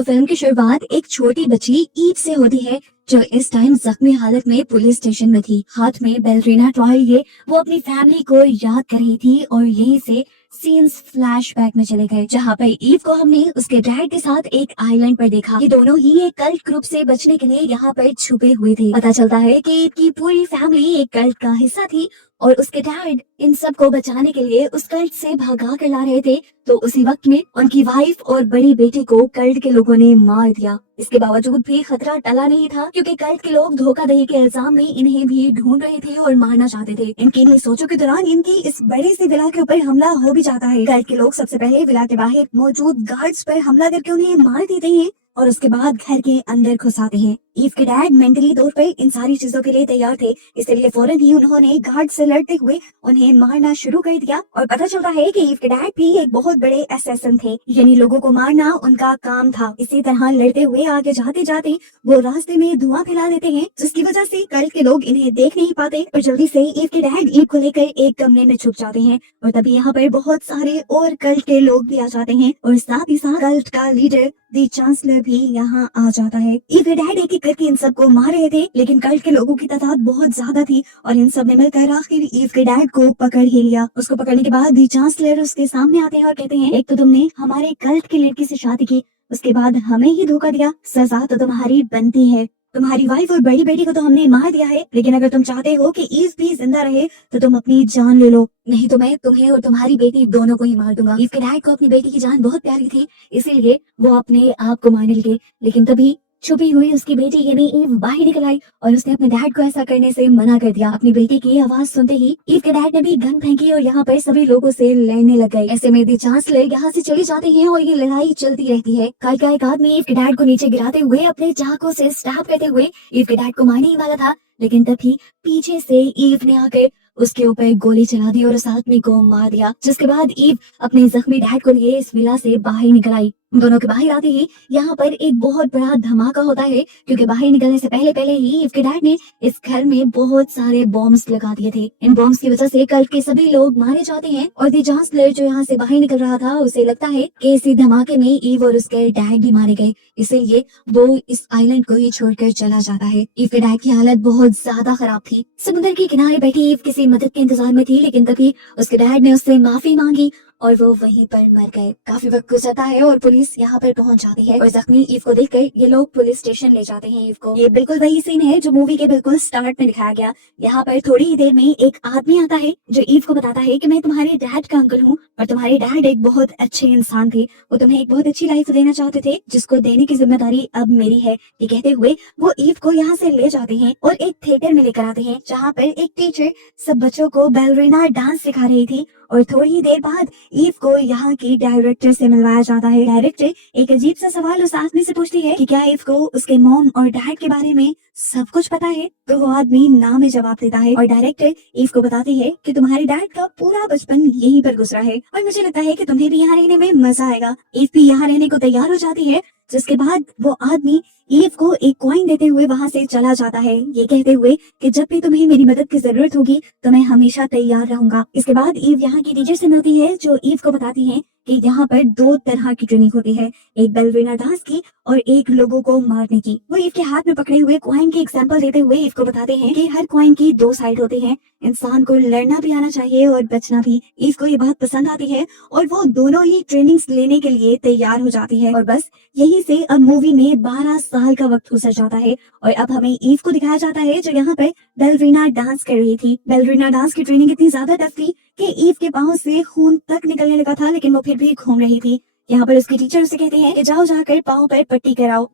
तो फिल्म की शुरुआत एक छोटी बच्ची ईव से होती है जो इस टाइम जख्मी हालत में पुलिस स्टेशन में थी। हाथ में बैलरीना टॉय लिए वो अपनी फैमिली को याद कर रही थी और यहीं से सीन्स फ्लैशबैक में चले गए, जहाँ पर ईव को हमने उसके डैड के साथ एक आइलैंड पर देखा। ये दोनों ही एक कल्ट ग्रुप से बचने के लिए यहाँ पर छुपे हुए थे। पता चलता है कि ईव की पूरी फैमिली एक कल्ट का हिस्सा थी और उसके डैड इन सब को बचाने के लिए उस कल्ट से भगा कर ला रहे थे। तो उसी वक्त में उनकी वाइफ और बड़ी बेटी को कल्ट के लोगों ने मार दिया। इसके बावजूद भी खतरा टला नहीं था, क्योंकि कल्ट के लोग धोखाधड़ी के इल्जाम में इन्हें भी ढूंढ रहे थे और मारना चाहते थे। इनकी इन सोचों के दौरान इनकी इस बड़ी सी विला के ऊपर हमला हो भी जाता है। कल्ट के लोग सबसे पहले विला के बाहर मौजूद गार्ड्स पर हमला करके उन्हें मार देते हैं और उसके बाद घर के अंदर घुस आते हैं। ईव के डैड मेंटली तौर पर इन सारी चीजों के लिए तैयार थे, इसलिए फौरन ही उन्होंने गार्ड से लड़ते हुए उन्हें मारना शुरू कर दिया। और पता चलता है कि ईव के डैड भी एक बहुत बड़े असैसिन थे, यानी लोगों को मारना उनका काम था। इसी तरह लड़ते हुए आगे जाते जाते वो रास्ते में धुआं फैला देते हैं, जिसकी वजह से कल्ट के लोग इन्हें देख नहीं पाते और जल्दी से ईव के डैड ईव को लेकर एक कमरे में छुप जाते हैं। और तभी यहाँ पर बहुत सारे और कल्ट के लोग भी आ जाते हैं और साथ ही साथ कल्ट का लीडर दी चांसलर भी यहाँ आ जाता है। ईव के डैड एक एक करके इन सबको मार रहे थे, लेकिन कल्ट के लोगों की तादाद बहुत ज्यादा थी और इन सब ने मिलकर आखिर ईव के डैड को पकड़ ही लिया। उसको पकड़ने के बाद दी चांसलर उसके सामने आते हैं और कहते हैं, एक तो तुमने हमारे कल्ट की लड़की से शादी की, उसके बाद हमें ही धोखा दिया, सजा तो तुम्हारी बनती है। तुम्हारी वाइफ और बड़ी बेटी को तो हमने मार दिया है, लेकिन अगर तुम चाहते हो कि ईव भी जिंदा रहे तो तुम अपनी जान ले लो, नहीं तो मैं तुम्हें और तुम्हारी बेटी दोनों को ही मार दूंगा। ईव के डैड को अपनी बेटी की जान बहुत प्यारी थी, इसीलिए वो अपने आप को मारने लगे। लेकिन तभी छुपी हुई उसकी बेटी यानी ईव बाहर निकल आई और उसने अपने डैड को ऐसा करने से मना कर दिया। अपनी बेटी की आवाज सुनते ही ईव के डैड ने भी गन फेंकी और यहाँ पर सभी लोगों से लड़ने लग गए। ऐसे में दी चांसलर यहाँ से चले जाते हैं और ये लड़ाई चलती रहती है। कल का एक आदमी ईव के डैड को नीचे गिराते हुए अपने चाकू से स्टैब करते हुए ईव के डैड को मारने ही वाला था, लेकिन तभी पीछे से ईव ने आकर उसके ऊपर गोली चला दी और उस आदमी को मार दिया। जिसके बाद ईव अपने जख्मी डैड को लिए इस विला से बाहर निकल आई। दोनों के बाहर आते ही यहाँ पर एक बहुत बड़ा धमाका होता है, क्योंकि बाहर निकलने से पहले पहले ही ईव के डैड ने इस घर में बहुत सारे बॉम्ब्स लगा दिए थे। इन बॉम्ब्स की वजह से कल्ट के सभी लोग मारे जाते हैं और दी चांसलर जो यहाँ से बाहर निकल रहा था उसे लगता है कि इसी धमाके में ईव और उसके डैड भी मारे गए, इसीलिए वो इस आइलैंड को ही छोड़कर चला जाता है। ईव के डैड की हालत बहुत ज्यादा खराब थी। समुद्र के किनारे बैठी ईव किसी मदद के इंतजार में थी, लेकिन तभी उसके डैड ने उससे माफी मांगी और वो वहीं पर मर गए। काफी वक्त गुजरता है और पुलिस यहाँ पर पहुंच जाती है और जख्मी ईव को देखकर ये लोग पुलिस स्टेशन ले जाते हैं ईव को। ये बिल्कुल वही सीन है जो मूवी के बिल्कुल स्टार्ट में दिखाया गया। यहाँ पर थोड़ी ही देर में एक आदमी आता है जो ईव को बताता है कि मैं तुम्हारे डैड का अंकल हूँ और तुम्हारे डैड एक बहुत अच्छे इंसान थे, वो तुम्हें एक बहुत अच्छी लाइफ देना चाहते थे जिसको देने की जिम्मेदारी अब मेरी है। ये कहते हुए वो ईव को यहाँ से ले जाते हैं और एक थिएटर में लेकर आते हैं, जहाँ पर एक टीचर सब बच्चों को बैलरीना डांस सिखा रही थी। और थोड़ी ही देर बाद ईव को यहाँ की डायरेक्टर से मिलवाया जाता है। डायरेक्टर एक अजीब सा सवाल उस आदमी से पूछती है कि क्या ईव को उसके मॉम और डैड के बारे में सब कुछ पता है, तो वो आदमी ना में जवाब देता है और डायरेक्टर ईव को बताती है कि तुम्हारे डैड का पूरा बचपन यहीं पर गुजरा है और मुझे लगता है कि तुम्हें भी यहाँ रहने में मजा आएगा। ईव भी यहाँ रहने को तैयार हो जाती है, जिसके बाद वो आदमी ईव को एक कॉइन देते हुए वहां से चला जाता है, ये कहते हुए कि जब भी तुम्हें मेरी मदद की जरूरत होगी तो मैं हमेशा तैयार रहूंगा। इसके बाद ईव यहाँ की टीचर से मिलती है जो ईव को बताती है कि यहाँ पर दो तरह की ट्रेनिंग होती है, एक बैलरीना डांस की और एक लोगों को मारने की। वो ईव के हाथ में पकड़े हुए कॉइन की एग्जांपल देते हुए ईव को बताते हैं कि हर कॉइन की दो साइड होती है, इंसान को लड़ना भी आना चाहिए और बचना भी। ईव को ये बात पसंद आती है और वो दोनों ही ट्रेनिंग्स लेने के लिए तैयार हो जाती है। और बस यही से अब मूवी में 12 साल का वक्त गुजर जाता है और अब हमें ईव को दिखाया जाता है जो यहाँ पर बैलरीना डांस कर रही थी। बैलरीना डांस की ट्रेनिंग इतनी ज्यादा टफ थी कि ईव के पाँव से खून तक निकलने लगा था, लेकिन वो फिर भी घूम रही थी। यहाँ पर उसकी टीचर उसे कहते हैं कि जाओ जाकर पाँव पर पट्टी कराओ।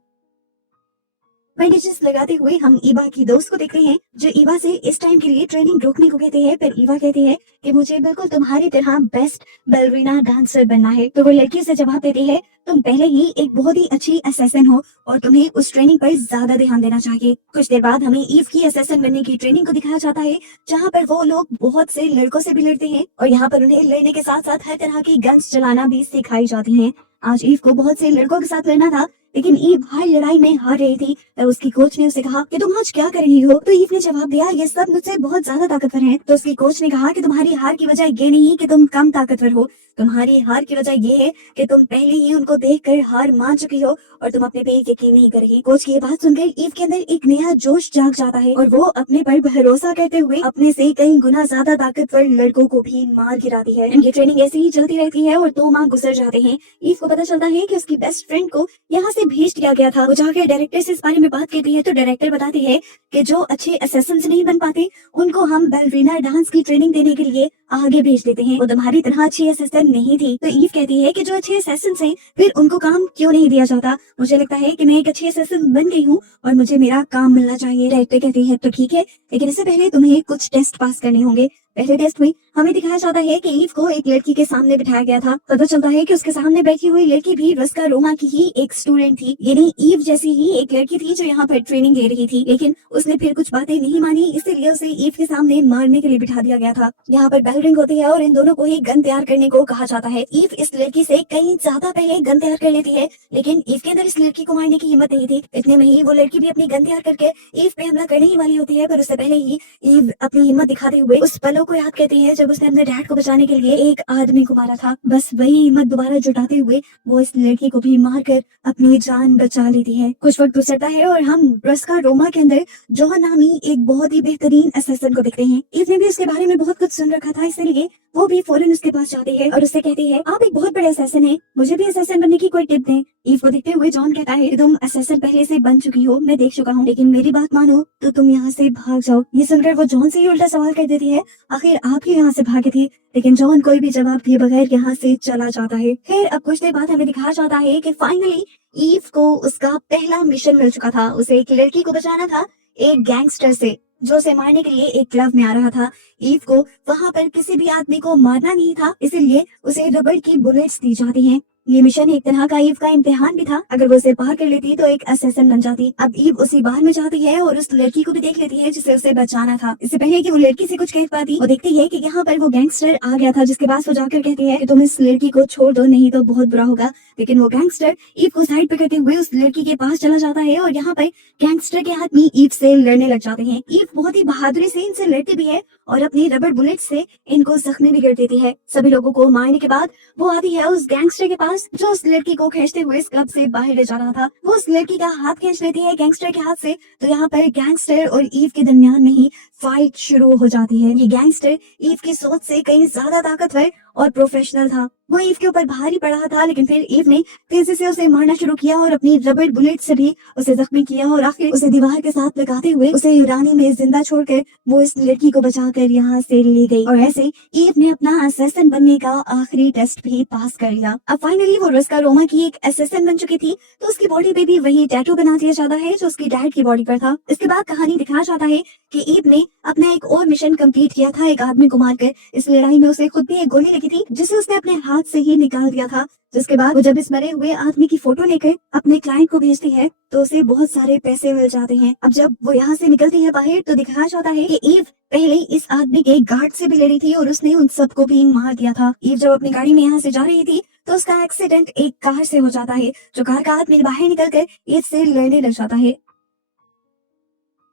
बैंडेजेस लगाते हुए हम ईवा की दोस्त को देखते हैं जो ईवा से इस टाइम के लिए ट्रेनिंग रोकने को कहते हैं, पर ईवा कहती है कि मुझे बिल्कुल तुम्हारी तरह बेस्ट बैलरीना डांसर बनना है। तो वो लड़की से जवाब देती है, तुम पहले ही एक बहुत ही अच्छी असैसिन हो और तुम्हें उस ट्रेनिंग पर ज्यादा ध्यान देना चाहिए। कुछ देर बाद हमें ईव की असैसिन बनने की ट्रेनिंग को दिखाया जाता है, जहाँ पर वो लोग बहुत से लड़कों से भी लड़ते हैं और यहाँ पर उन्हें लड़ने के साथ साथ हर तरह की गन्स चलाना भी सिखाई जाती हैं। आज ईव को बहुत से लड़कों के साथ लड़ना था, लेकिन ईव हर लड़ाई में हार रही थी। तब उसकी कोच ने उसे कहा कि तुम आज क्या कर रही हो? तो ईव ने जवाब दिया, ये सब मुझसे बहुत ज्यादा ताकतवर हैं। तो उसकी कोच ने कहा कि तुम्हारी हार की वजह ये नहीं कि तुम कम ताकतवर हो, तुम्हारी हार की वजह ये है कि तुम पहले ही उनको देखकर हार मान चुकी हो और तुम अपने पे यकीन नहीं कर रही। कोच की ये बात सुनकर ईव के अंदर एक नया जोश जाग जाता है और वो अपने पर भरोसा करते हुए अपने से कई गुना ज्यादा ताकतवर लड़कों को भी मार गिराती है। इनकी ट्रेनिंग ऐसे ही चलती रहती है और 2 माह गुजर जाते हैं। ईव को पता चलता है कि उसकी बेस्ट फ्रेंड को यहाँ से भेज दिया गया था। वो जाकर डायरेक्टर से इस बारे में बात करती है तो डायरेक्टर बताती है कि जो अच्छे असैसिन नहीं बन पाते उनको हम बैलरीना डांस की ट्रेनिंग देने के लिए आगे भेज देते हैं। वो तुम्हारी तरह अच्छी असिस्टेंट नहीं थी। तो ईव कहती है कि जो अच्छे असैसिन्स हैं फिर उनको काम क्यों नहीं दिया जाता? मुझे लगता है कि मैं एक अच्छी असिस्टेंट बन गई हूँ और मुझे मेरा काम मिलना चाहिए। डायरेक्टर कहती है तो ठीक है, लेकिन इससे पहले तुम्हें कुछ टेस्ट पास करने होंगे। पहले टेस्ट में हमें दिखाया जाता है कि ईव को एक लड़की के सामने बिठाया गया था। पता चलता है कि उसके सामने बैठी हुई लड़की भी रस्का रोमा की ही एक स्टूडेंट थी, यानी ईव जैसी ही एक लड़की थी जो यहाँ पर ट्रेनिंग ले रही थी। लेकिन उसने फिर कुछ बातें नहीं मानी, इसीलिए उसे ईव के सामने मारने के लिए बिठा दिया गया था। यहाँ पर बेल रिंग होती है और इन दोनों को ही गन तैयार करने को कहा जाता है। ईव इस लड़की से कहीं ज्यादा पहले गन तैयार कर लेती है, लेकिन ईव के अंदर इस लड़की को मारने की हिम्मत नहीं थी। इतने में ही वो लड़की भी अपनी गन तैयार करके ईव पे हमला करने ही वाली होती है, पर उससे पहले ही ईव अपनी हिम्मत दिखाते हुए उस पलों को याद करती है जब उसने अपने डैड को बचाने के लिए एक आदमी को मारा था। बस वही हिम्मत दोबारा जुटाते हुए वो इस लड़की को भी मारकर अपनी जान बचा लेती है। कुछ वक्त गुजरता है और हम रस्का रोमा के अंदर जॉन नामी एक बहुत ही बेहतरीन असैसिन को देखते हैं। ईव ने भी उसके बारे में बहुत कुछ सुन रखा था, इसलिए वो भी फौरन उसके पास जाती है और उससे कहती है, आप एक बहुत बड़े असैसिन हैं, मुझे भी असैसिन बनने की कोई टिप दें। ईव को देखते हुए जॉन कहता है, तुम असैसिन पहले से बन चुकी हो, मैं देख चुका हूँ, लेकिन मेरी बात मानो तो तुम यहाँ से भाग जाओ। ये सुनकर वो जॉन से ही उल्टा सवाल कर देती है, आखिर आप ही यहाँ से भागे थे? लेकिन जॉन कोई भी जवाब दिए बगैर यहाँ से चला जाता है। फिर अब कुछ देर बाद हमें दिखाया जाता है कि फाइनली ईव को उसका पहला मिशन मिल चुका था। उसे एक लड़की को बचाना था एक गैंगस्टर से जो उसे मारने के लिए एक क्लब में आ रहा था। ईव को वहां पर किसी भी आदमी को मारना नहीं था, इसीलिए उसे रबड़ की बुलेट्स दी जाती हैं। ये मिशन एक तरह का ईव का इम्तिहान भी था। अगर वो उसे पार कर लेती तो एक असैसिन बन जाती। अब ईव उसी बार में जाती है और उस लड़की को भी देख लेती है जिसे उसे बचाना था। इससे पहले कि वो लड़की से कुछ कह पाती, वो देखती है कि यहाँ पर वो गैंगस्टर आ गया था, जिसके पास वो जाकर कहती है कि तुम इस लड़की को छोड़ दो, नहीं तो बहुत बुरा होगा। लेकिन वो गैंगस्टर ईव को साइड पे करते हुए उस लड़की के पास चला जाता है और यहाँ पर गैंगस्टर के आदमी ईव से लड़ने लग जाते हैं। ईव बहुत ही बहादुरी से इनसे लड़ती भी है और अपनी रबड़ बुलेट से इनको जख्मी भी कर देती है। सभी लोगों को मारने के बाद वो आती है उस गैंगस्टर के पास जो उस लड़की को खींचते हुए इस क्लब से बाहर ले जा रहा था। वो उस लड़की का हाथ खींच लेती है गैंगस्टर के हाथ से, तो यहाँ पर गैंगस्टर और ईव के दरमियान में ही फाइट शुरू हो जाती है। ये गैंगस्टर ईव की सोच से कहीं ज्यादा ताकतवर और प्रोफेशनल था। वो ईव के ऊपर भारी पड़ रहा था, लेकिन फिर ईव ने तेजी से उसे मारना शुरू किया और अपनी रबड़ बुलेट से भी उसे जख्मी किया और आखिर उसे दीवार के साथ लगाते हुए उसे यूरानी में जिंदा छोड़कर वो इस लड़की को बचाकर यहाँ से ले गई। और ऐसे ईव ने अपना असैसिन बनने का आखिरी टेस्ट भी पास कर लिया। अब फाइनली वो रस्का रोमा की एक असैसिन बन चुकी थी, तो उसकी बॉडी पे भी वही टैटू बना दिया जाता है जो उसकी डैड की बॉडी पर था। इसके बाद कहानी दिखाया जाता है कि ईव ने अपना एक और मिशन कंप्लीट किया था एक आदमी को मारकर। इस लड़ाई में उसे खुद भी एक गोली लगी थी जिसे उसने अपने हाथ से ही निकाल दिया था। जिसके बाद वो जब इस मरे हुए आदमी की फोटो लेकर अपने क्लाइंट को भेजती है तो उसे बहुत सारे पैसे मिल जाते हैं। अब जब वो यहाँ से निकलती है बाहर तो दिखाया जाता है कि ईव पहले इस आदमी के गार्ड से भी लड़ी थी और उसने उन सबको भी मार दिया था। ईव जब अपनी गाड़ी में यहाँ से जा रही थी तो उसका एक्सीडेंट एक कार से हो जाता है, जो कार का आदमी बाहर निकलकर ईव से लड़ने लग जाता है।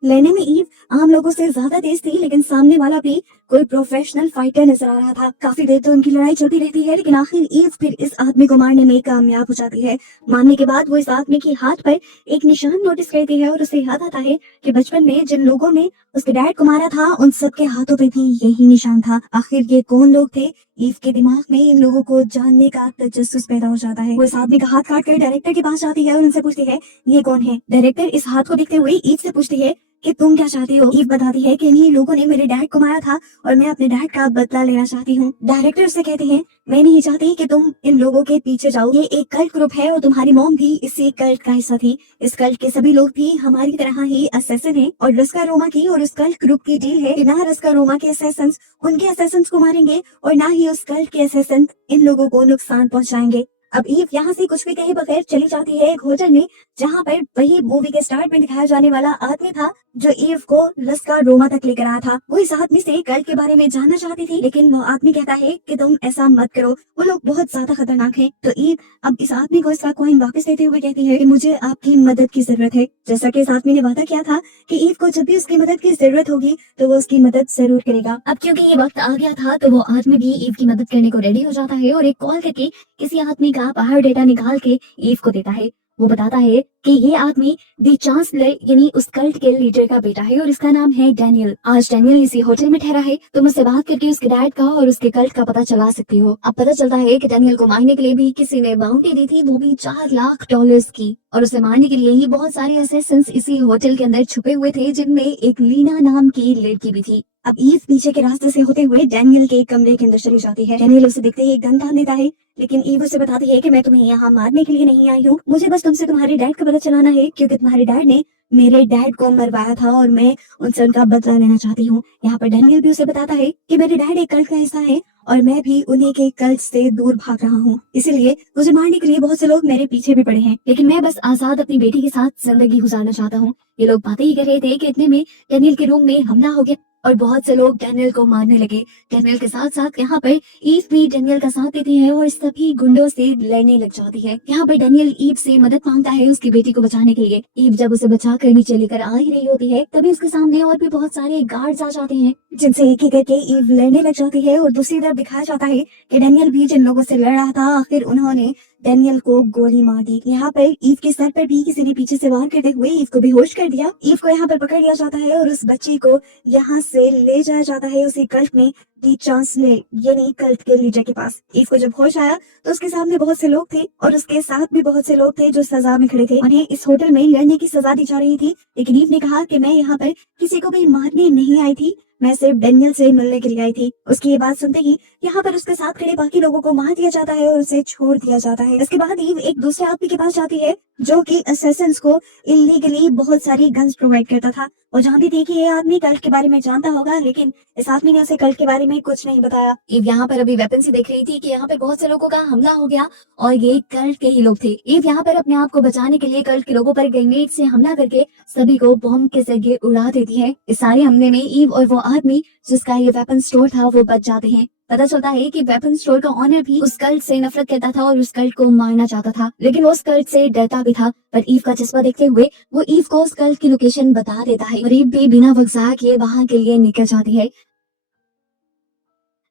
लड़ने में ईव आम लोगों से ज्यादा तेज थी, लेकिन सामने वाला भी कोई प्रोफेशनल फाइटर नजर आ रहा था। काफी देर तो उनकी लड़ाई चलती रहती है, लेकिन आखिर ईव फिर इस आदमी को मारने में कामयाब हो जाती है। मारने के बाद वो इस आदमी के हाथ पर एक निशान नोटिस करती है और उसे याद आता है कि बचपन में जिन लोगों ने उसके डैड को मारा था उन सबके हाथों पे भी यही निशान था। आखिर ये कौन लोग थे? ईव के दिमाग में इन लोगों को जानने का तजस्सुस पैदा हो जाता है। वो इस आदमी का हाथ काट कर डायरेक्टर के पास जाती है और उनसे पूछती है ये कौन है। डायरेक्टर इस हाथ को देखते हुए ईव से पूछती है कि तुम क्या चाहती हो? ईव बताती है कि इन्हीं लोगों ने मेरे डैड को मारा था और मैं अपने डैड का बदला लेना चाहती हूँ। डायरेक्टर उससे कहती है मैं नहीं चाहती कि तुम इन लोगों के पीछे जाओ, ये एक कल्ट ग्रुप है और तुम्हारी मॉम भी इसी कल्ट का हिस्सा थी। इस कल्ट के सभी लोग भी हमारी तरह ही असैसिन हैं और रस्का रोमा की और उस कल्ट ग्रुप की डील है कि ना रस्का रोमा के असैसिन्स उनके असैसिन्स को मारेंगे और ना ही उस कल्ट के असैसिन इन लोगों को नुकसान पहुंचाएंगे। अब ईव यहाँ से कुछ भी कहे बगैर चली जाती है एक होटल में, जहाँ पर वही मूवी के स्टार्ट में दिखाया जाने वाला आदमी था जो ईव को लस्का रोमा तक लेकर आया था। वो इस आदमी से कल्ट के बारे में जानना चाहती थी, लेकिन वो आदमी कहता है कि तुम ऐसा मत करो, वो लोग बहुत ज्यादा खतरनाक हैं। तो ईव अब इस आदमी को इसका कॉइन वापस देते हुए कहती है कि मुझे आपकी मदद की जरूरत है। जैसा कि इस आदमी ने वादा किया था कि ईव को जब भी उसकी मदद की जरूरत होगी तो वो उसकी मदद जरूर करेगा। अब क्योंकि ये वक्त आ गया था तो वो आदमी भी ईव की मदद करने को रेडी हो जाता है और एक कॉल करके किसी आदमी का बाहर डेटा निकाल के ईव को देता है। वो बताता है कि ये आदमी दी चांसलर यानी उस कल्ट के लीडर का बेटा है और इसका नाम है डैनियल। आज डैनियल इसी होटल में ठहरा है, तुम उससे बात करके उसके डैड का और उसके कल्ट का पता चला सकती हो। अब पता चलता है कि डैनियल को मारने के लिए भी किसी ने बाउंटी दी थी, वो भी $4 लाख की, और उसे मारने के लिए ही बहुत सारे असेसिन्स इसी होटल के अंदर छुपे हुए थे, जिनमें एक लीना नाम की लड़की भी थी। अब ईव पीछे के रास्ते से होते हुए डैनियल के कमरे के अंदर चली जाती है। डैनियल उसे देखते ही एक गन तान देता है, लेकिन ईव उसे बताती है कि मैं तुम्हें यहाँ मारने के लिए नहीं आई हूँ, मुझे बस तुमसे तुम्हारे डैड का पता चलाना है, क्योंकि तुम्हारे डैड ने मेरे डैड को मरवाया था और मैं उनसे उनका बदला लेना चाहती हूँ। यहाँ पर डैनियल भी उसे बताता है कि मेरे डैड एक कल्ट का हिस्सा है और मैं भी उन्हीं के कल्ट से दूर भाग रहा हूँ, इसीलिए मुझे मारने के लिए बहुत से लोग मेरे पीछे भी पड़े हैं, लेकिन मैं बस आजाद अपनी बेटी के साथ जिंदगी गुजारना चाहता हूँ। ये लोग बातें ही कर रहे थे कि इतने में डैनियल के रूम में हमला हो गया और बहुत से लोग डैनियल को मारने लगे। डैनियल के साथ साथ यहाँ पर ईव भी डैनियल का साथ देती है और सभी गुंडों से लड़ने लग जाती है। यहाँ पर डैनियल ईव से मदद मांगता है उसकी बेटी को बचाने के लिए। ईव जब उसे बचा कर नीचे लेकर आ ही रही होती है, तभी उसके सामने और भी बहुत सारे गार्ड्स आ जाते हैं, जिनसे एक एक करके ईव लड़ने लग जाती है। और दूसरी तरफ दिखाया जाता है कि डैनियल भी जिन लोगों से लड़ रहा था, आखिर उन्होंने डैनियल को गोली मार दी। यहाँ पर ईव के सर पर भी किसी ने पीछे से वार करते हुए ईव को बेहोश कर दिया। ईव को यहाँ पर पकड़ लिया जाता है और उस बच्ची को यहाँ से ले जाया जाता है उसी कल्ट में दी चांसलर यानी कल्ट के लीडर के पास। ईव को जब होश आया तो उसके सामने बहुत से लोग थे और उसके साथ भी बहुत से लोग थे जो सजा में खड़े थे। उन्हें इस होटल में लड़ने की सजा दी जा रही थी, लेकिन ईव ने कहा कि मैं यहाँ पर किसी को भी मारने नहीं आई थी, मैं सिर्फ डैनियल से मिलने के लिए आई थी। उसकी ये बात सुनते ही यहाँ पर उसके साथ खड़े बाकी लोगों को मार दिया जाता है और उसे छोड़ दिया जाता है। इसके बाद ईव एक दूसरे आदमी के पास जाती है जो कि असैसिन्स को इलीगली बहुत सारी गन्स प्रोवाइड करता था और जानती थी कि ये आदमी कल्ट के बारे में जानता होगा, लेकिन इस आदमी ने उसे कल्ट के बारे में कुछ नहीं बताया। ईव यहाँ पर अभी वेपन से देख रही थी कि यहाँ पर बहुत से लोगों का हमला हो गया और ये कल्ट के ही लोग थे। ईव यहाँ पर अपने आप को बचाने के लिए कल्ट के लोगों पर ग्रेनेड से हमला करके सभी को बॉम्ब के जरिए उड़ा देती है। इस सारे हमले में ईव और वो आदमी जिसका ये वेपन स्टोर था वो बच जाते हैं। पता चलता है कि वेपन स्टोर का ऑनर भी उस कल्ट से नफरत करता था और उस कल्ट को मारना चाहता था, लेकिन वो उस कल्ट से डरता भी था। पर ईव का जज्बा देखते हुए वो ईव को उस कल्ट की लोकेशन बता देता है और ईव भी बिना वजह के वहां के लिए निकल जाती है।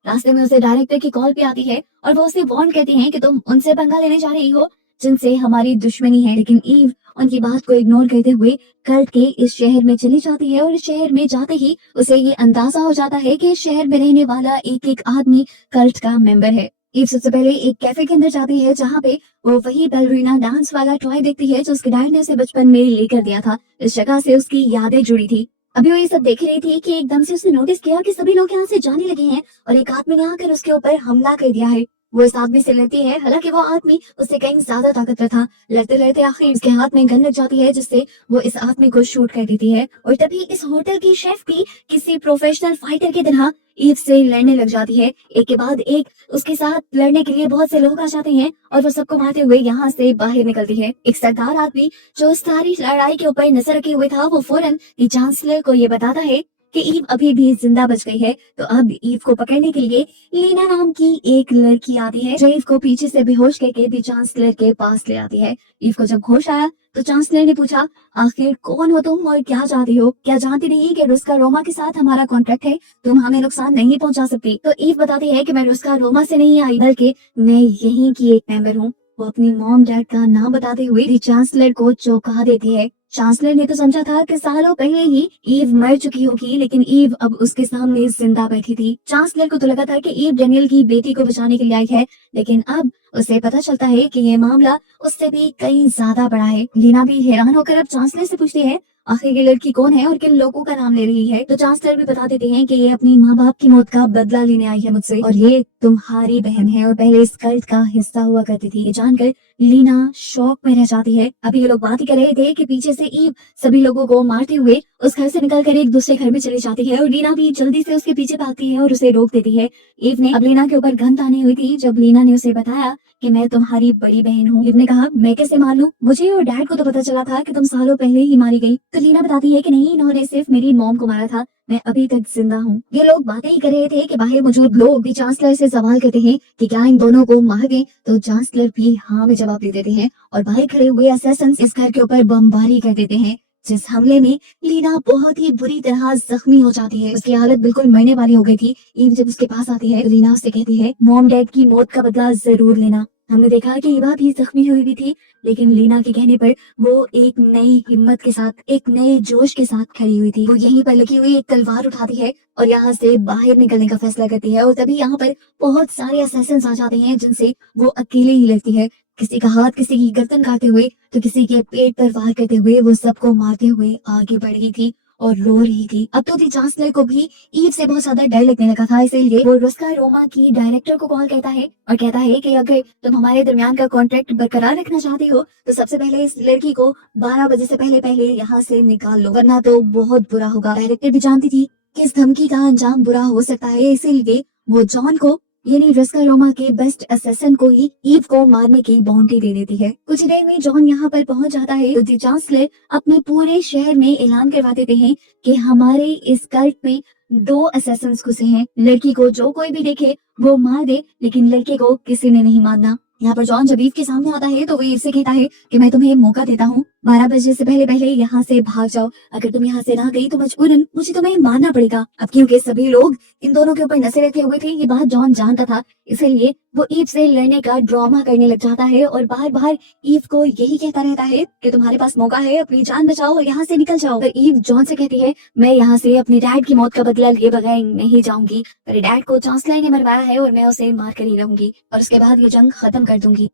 रास्ते में उसे डायरेक्टर की कॉल भी आती है और वो उसे वार्न कहती हैं कि तुम उनसे पंगा लेने जा रही हो जिनसे हमारी दुश्मनी है, लेकिन ईव उनकी बात को इग्नोर करते हुए कल्ट के इस शहर में चली जाती है और इस शहर में जाते ही उसे ये अंदाजा हो जाता है कि इस शहर में रहने वाला एक एक आदमी कल्ट का मेंबर है। ईव सबसे पहले एक कैफे के अंदर जाती है जहाँ पे वो वही बैलरीना डांस वाला टॉय देखती है जो उसके डैड ने उसे बचपन में लेकर दिया था। इस जगह से उसकी यादें जुड़ी थी। अभी वो ये सब देख रही थी कि एकदम से उसने नोटिस किया कि सभी लोग यहाँ से जाने लगे हैं और एक आदमी ने आकर उसके ऊपर हमला कर दिया है। वो इस आदमी से लड़ती है, हालांकि वो आदमी उससे कहीं ज्यादा ताकतवर था। लड़ते लड़ते आखिर उसके हाथ में गन लग जाती है जिससे वो इस आदमी को शूट कर देती है और तभी इस होटल की शेफ भी किसी प्रोफेशनल फाइटर की तरह ईव से लड़ने लग जाती है। एक के बाद एक उसके साथ लड़ने के लिए बहुत से लोग आ जाते हैं और वो सबको मारते हुए यहाँ से बाहर निकलती है। एक सरदार आदमी जो इस सारी लड़ाई के ऊपर नजर रखे हुए था वो फौरन दी चांसलर को ये बताता है कि ईव अभी भी जिंदा बच गई है। तो अब ईव को पकड़ने के लिए लीना नाम की एक लड़की आती है जो ईव को पीछे से बेहोश करके दी चांसलर के पास ले आती है। ईव को जब होश आया तो चांसलर ने पूछा, आखिर कौन हो तुम और क्या चाहती हो? क्या जानती नहीं कि रुस्का रोमा के साथ हमारा कॉन्ट्रैक्ट है, तुम हमें नुकसान नहीं पहुंचा सकती? तो ईव बताती है कि मैं रुस्का रोमा से नहीं आई, बल्कि मैं यहीं की एक मेंबर हूँ। वो अपनी मॉम डैड का नाम बताते हुए दी चांसलर को चौंका देती है। चांसलर ने तो समझा था कि सालों पहले ही ईव मर चुकी होगी, लेकिन ईव अब उसके सामने जिंदा बैठी थी। चांसलर को तो लगा था कि ईव डैनियल की बेटी को बचाने के लिए आई है, लेकिन अब उसे पता चलता है कि ये मामला उससे भी कहीं ज्यादा बड़ा है। लीना भी हैरान होकर अब चांसलर से पूछती है, आखिर ये लड़की कौन है और किन लोगों का नाम ले रही है? तो चांसलर भी बता देते हैं कि ये अपनी माँ बाप की मौत का बदला लेने आई है मुझसे और ये तुम्हारी बहन है और पहले इस कल्ट का हिस्सा हुआ करती थी। ये जानकर लीना शॉक में रह जाती है। अभी ये लोग बात ही कर रहे थे कि पीछे से ईव सभी लोगों को मारते हुए उस घर से निकलकर एक दूसरे घर में चली जाती है और लीना भी जल्दी से उसके पीछे भागती है और उसे रोक देती है। ईव ने अब लीना के ऊपर गन तानी हुई थी जब लीना ने उसे बताया कि मैं तुम्हारी बड़ी बहन हूँ। ईव ने कहा, मैं कैसे मान लूं? मुझे और डैड को तो पता चला था कि तुम सालों पहले ही मारी गई। तो लीना बताती है कि नहीं, इन्होंने सिर्फ मेरी मॉम को मारा था, मैं अभी तक जिंदा हूँ। ये लोग बातें ही कर रहे थे कि बाहर मौजूद लोग भी चांसलर से सवाल करते हैं कि क्या इन दोनों को मार दें, तो चांसलर भी हाँ में जवाब दे देते हैं और बाहर खड़े हुए असैसिन्स इस घर के ऊपर बमबारी कर देते हैं, जिस हमले में लीना बहुत ही बुरी तरह जख्मी हो जाती है। उसकी हालत बिल्कुल मरने वाली हो गई थी। ईव जब उसके पास आती है तो लीना उससे कहती है, मॉम डैड की मौत का बदला जरूर लेना। हमने देखा कि ईवा भी जख्मी हुई भी थी, लेकिन लीना के कहने पर वो एक नई हिम्मत के साथ, एक नए जोश के साथ खड़ी हुई थी। वो यहीं पर लगी हुई एक तलवार उठाती है और यहाँ से बाहर निकलने का फैसला करती है और तभी यहाँ पर बहुत सारे असैसिन्स आ जाते हैं जिनसे वो अकेले ही लड़ती है। किसी का हाथ किसी की गर्दन काटते हुए तो किसी के पेट पर वार करते हुए वो सबको मारते हुए आगे बढ़ रही थी और रो रही थी। अब तो दी चांसलर को भी ईव से बहुत ज्यादा डर लगने लगा था, इसीलिए वो रुस्का रोमा की डायरेक्टर को कॉल करता है और कहता है कि अगर तुम हमारे दरमियान का कॉन्ट्रैक्ट बरकरार रखना चाहती हो तो सबसे पहले इस लड़की को 12 बजे से पहले पहले यहाँ से निकाल लो, वरना तो बहुत बुरा होगा। डायरेक्टर भी जानती थी कि इस धमकी का अंजाम बुरा हो सकता है, इसीलिए वो जॉन को यानी रस्का रोमा के बेस्ट असेसन को ही ईव को मारने की बाउंड्री दे देती है। कुछ देर में जॉन यहाँ पर पहुंच जाता है तो दी चांसलर अपने पूरे शहर में ऐलान करवा देते हैं कि हमारे इस कल्ट में 2 असेसन्स घुसे हैं। लड़की को जो कोई भी देखे वो मार दे, लेकिन लड़के को किसी ने नहीं मारना। यहाँ पर जॉन जब ईव के सामने आता है तो वो ईव से कहता है कि मैं तुम्हें मौका देता हूँ, 12 बजे से पहले पहले यहाँ से भाग जाओ। अगर तुम यहाँ से ना गई तो मजबूरन मुझे तुम्हें मारना पड़ेगा। अब क्योंकि सभी लोग इन दोनों के ऊपर नशे रखे हुए थे, ये बात जॉन जानता था, इसलिए वो ईव से लड़ने का ड्रामा करने लग जाता है और बार बार ईव को यही कहता रहता है कि तुम्हारे पास मौका है, अपनी जान बचाओ और यहाँ से निकल जाओ। तो ईव जॉन से कहती है, मैं यहाँ से अपने डैड की मौत का बदला लिए बगैर नहीं जाऊंगी। मेरे डैड को चांसलर ने मरवाया है और मैं उसे मार कर ही रहूंगी और उसके बाद ये जंग खत्म कर दूंगी।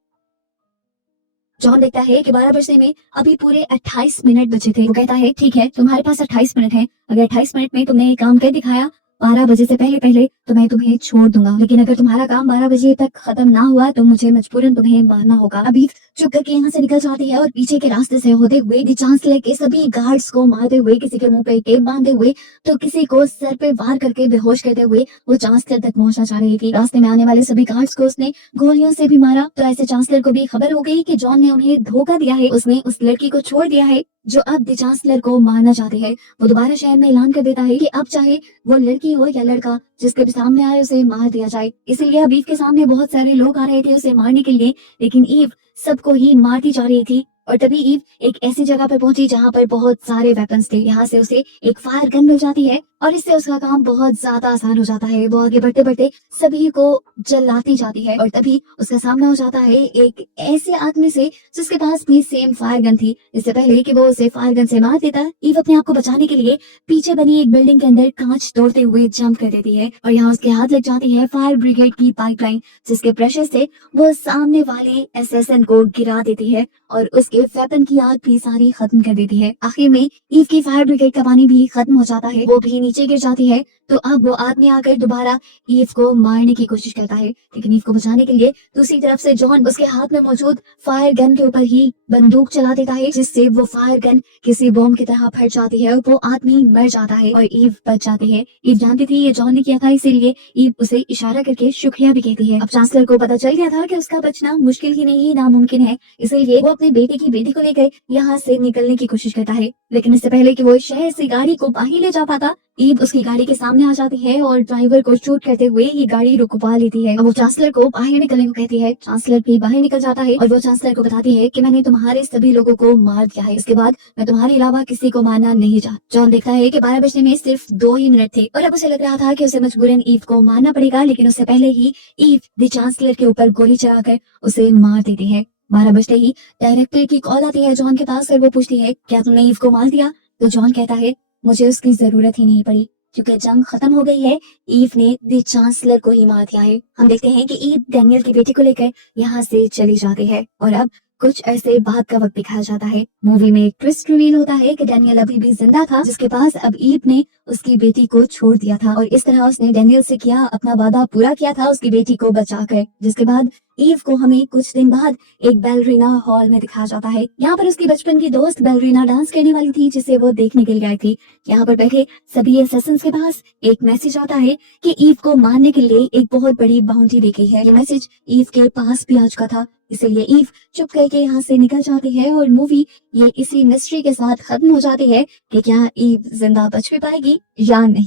जॉन देखता है कि 12 बजने में अभी पूरे 28 मिनट बचे थे। वो कहता है, ठीक है, तुम्हारे पास 28 मिनट है, अगर 28 मिनट में तुमने ये काम कर दिखाया 12 बजे से पहले पहले तो मैं तुम्हें छोड़ दूंगा, लेकिन अगर तुम्हारा काम 12 बजे तक खत्म ना हुआ तो मुझे मजबूरन तुम्हें मारना होगा। अभी चुप करके यहाँ से निकल जाती है और पीछे के रास्ते से होते हुए दी चांसलर के सभी गार्ड्स को मारते हुए, किसी के मुंह पे टेप बांधे हुए तो किसी को सर पे वार करके बेहोश करते हुए वो चांसलर तक पहुंचना चाह रही थी। रास्ते में आने वाले सभी गार्ड्स को उसने गोलियों से भी मारा। तो ऐसे चांसलर को भी खबर हो गई कि जॉन ने उन्हें धोखा दिया है, उसने उस लड़की को छोड़ दिया है जो अब दी चांसलर को मारना चाहते हैं। वो दोबारा शहर में ऐलान कर देता है कि अब चाहे वो लड़की हो या लड़का, जिसके भी सामने आए उसे मार दिया जाए। इसीलिए अब ईव के सामने बहुत सारे लोग आ रहे थे उसे मारने के लिए, लेकिन ईव सबको ही मारती जा रही थी। और तभी ईव एक ऐसी जगह पर पहुंची जहां पर बहुत सारे वेपन्स थे। यहाँ से उसे एक फायर गन मिल जाती है और इससे उसका काम बहुत ज्यादा आसान हो जाता है। वो आगे बढ़ते बढ़ते सभी को जलाती जाती है और तभी उसका सामना हो जाता है एक ऐसे आदमी से जिसके पास भी सेम फायर गन थी। इससे पहले कि वो उसे फायर गन से मार देता, ईव अपने आप को बचाने के लिए पीछे बनी एक बिल्डिंग के अंदर कांच तोड़ते हुए जंप कर देती है और यहाँ उसके हाथ लग जाती है फायर ब्रिगेड की पाइपलाइन, जिसके प्रेशर से वो सामने वाले एसेसन को गिरा देती है और उसके वेपन की आग भी सारी खत्म कर देती है। आखिर में ईव की फायर ब्रिगेड का पानी भी खत्म हो जाता है, वो भी नीचे गिर जाती है। तो अब वो आदमी आकर दोबारा ईव को मारने की कोशिश करता है, लेकिन ईव को बचाने के लिए दूसरी तरफ से जॉन उसके हाथ में मौजूद फायर गन के ऊपर ही बंदूक चला देता है, जिससे वो फायर गन किसी बॉम्ब की तरह फट जाती है और वो आदमी मर जाता है और ईव बच जाती है। ईव जानती थी ये जॉन ने किया था, इसीलिए ईव उसे इशारा करके शुक्रिया भी कहती है। अब चांसलर को पता चल गया था कि उसका बचना मुश्किल ही नहीं नामुमकिन है, इसीलिए वो अपने बेटी को लेकर यहाँ से निकलने की कोशिश करता है। लेकिन इससे पहले कि वो इस शहर से गाड़ी को बाहर ले जा पाता, ईव उसकी गाड़ी के सामने आ जाती है और ड्राइवर को शूट करते हुए ये गाड़ी रुकवा लेती है। अब वो चांसलर को बाहर निकलने को कहती है। चांसलर भी बाहर निकल जाता है और वो चांसलर को बताती है कि मैंने तुम्हारे सभी लोगों को मार दिया है, इसके बाद मैं तुम्हारे अलावा किसी को मारना नहीं चाहता। जॉन देखता है कि 12 बजने में सिर्फ 2 ही मिनट थे और अब उसे लग रहा था कि उसे मजबूरन ईव को मारना पड़ेगा, लेकिन उससे पहले ही ईव दी चांसलर के ऊपर गोली चलाकर उसे मार देती है। 12 बजते ही डायरेक्टर की कॉल आती है जॉन के पास और वो पूछती है, क्या तुमने ईव को मार दिया? तो जॉन कहता है, मुझे उसकी जरूरत ही नहीं पड़ी, क्योंकि जंग खत्म हो गई है, ईव ने दी चांसलर को ही मार दिया है। हम देखते हैं कि ईव डैनियल की बेटी को लेकर यहाँ से चली जाती है और अब कुछ ऐसे बाद का वक्त दिखाया जाता है। मूवी में एक ट्विस्ट रिवील होता है कि डैनियल अभी भी जिंदा था, जिसके पास अब ईव ने उसकी बेटी को छोड़ दिया था और इस तरह उसने डैनियल से किया अपना वादा पूरा किया था उसकी बेटी को बचाकर। जिसके बाद ईव को हमें कुछ दिन बाद एक बैलरीना हॉल में दिखाया जाता है। यहाँ पर उसकी बचपन की दोस्त बैलरीना डांस करने वाली थी जिसे वो देखने के लिए आई थी। यहाँ पर बैठे सभी असैसिन्स के पास एक मैसेज आता है कि ईव को मारने के लिए एक बहुत बड़ी बाउंड्री दी गई है। ये मैसेज ईव के पास भी आ चुका था, इसीलिए ईव चुप करके यहाँ से निकल जाती है और मूवी ये इसी मिस्ट्री के साथ खत्म हो जाती है कि क्या ईव जिंदा बच भी पाएगी या नहीं।